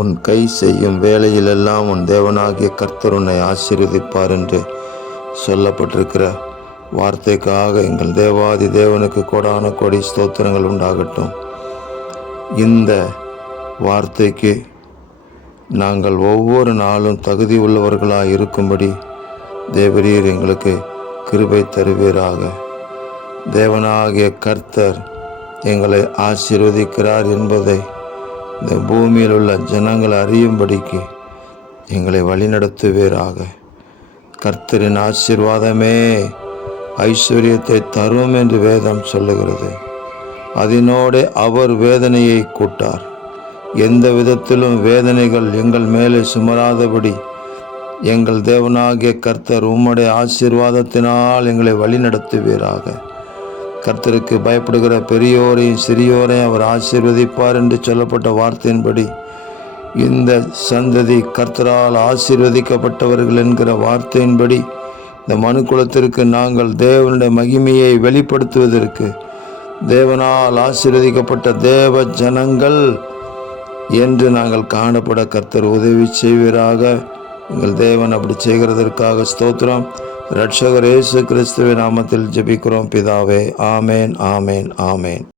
உன் கை செய்யும் வேலையிலெல்லாம் உன் தேவனாகிய கர்த்தர் உன்னை ஆசீர்வதிப்பார் என்று சொல்லப்பட்டிருக்கிற வார்த்தைக்காக எங்கள் தேவாதி தேவனுக்கு கோடான கோடி ஸ்தோத்திரங்கள் உண்டாகட்டும். இந்த வார்த்தைக்கு நாங்கள் ஒவ்வொரு நாளும் தகுதி உள்ளவர்களாக இருக்கும்படி தேவரீர் எங்களுக்கு கிருபை தருவீராக. தேவனாகிய கர்த்தர் எங்களை ஆசீர்வதிக்கிறார் என்பதை இந்த பூமியில் உள்ள ஜனங்கள் அறியும்படிக்கு எங்களை வழிநடத்துவீராக. கர்த்தரின் ஆசீர்வாதமே ஐஸ்வர்யத்தை தரும் என்று வேதம் சொல்லுகிறது. அதனோடு அவர் வேதனையை கூட்டார். எந்த விதத்திலும் வேதனைகள் எங்கள் மேலே சுமராதபடி எங்கள் தேவனாகிய கர்த்தர் உம்முடைய ஆசீர்வாதத்தினால் எங்களை வழிநடத்துவீராக. கர்த்தருக்கு பயப்படுகிற பெரியோரையும் சிறியோரையும் அவர் ஆசீர்வதிப்பார் என்று சொல்லப்பட்ட வார்த்தையின்படி இந்த சந்ததி கர்த்தரால் ஆசீர்வதிக்கப்பட்டவர்கள் என்கிற வார்த்தையின்படி இந்த மனுக்குலத்திற்கு நாங்கள் தேவனுடைய மகிமையை வெளிப்படுத்துவதற்கு தேவனால் ஆசீர்வதிக்கப்பட்ட தேவ ஜனங்கள் என்று நாங்கள் காணப்பட கர்த்தர் உதவி செய்வீராக. எங்கள் தேவன் அப்படி செய்கிறதற்காக ஸ்தோத்திரம். இரட்சகர் இயேசு கிறிஸ்துவின் நாமத்தில் ஜெபிக்கிறோம் பிதாவே. ஆமேன், ஆமேன், ஆமேன்.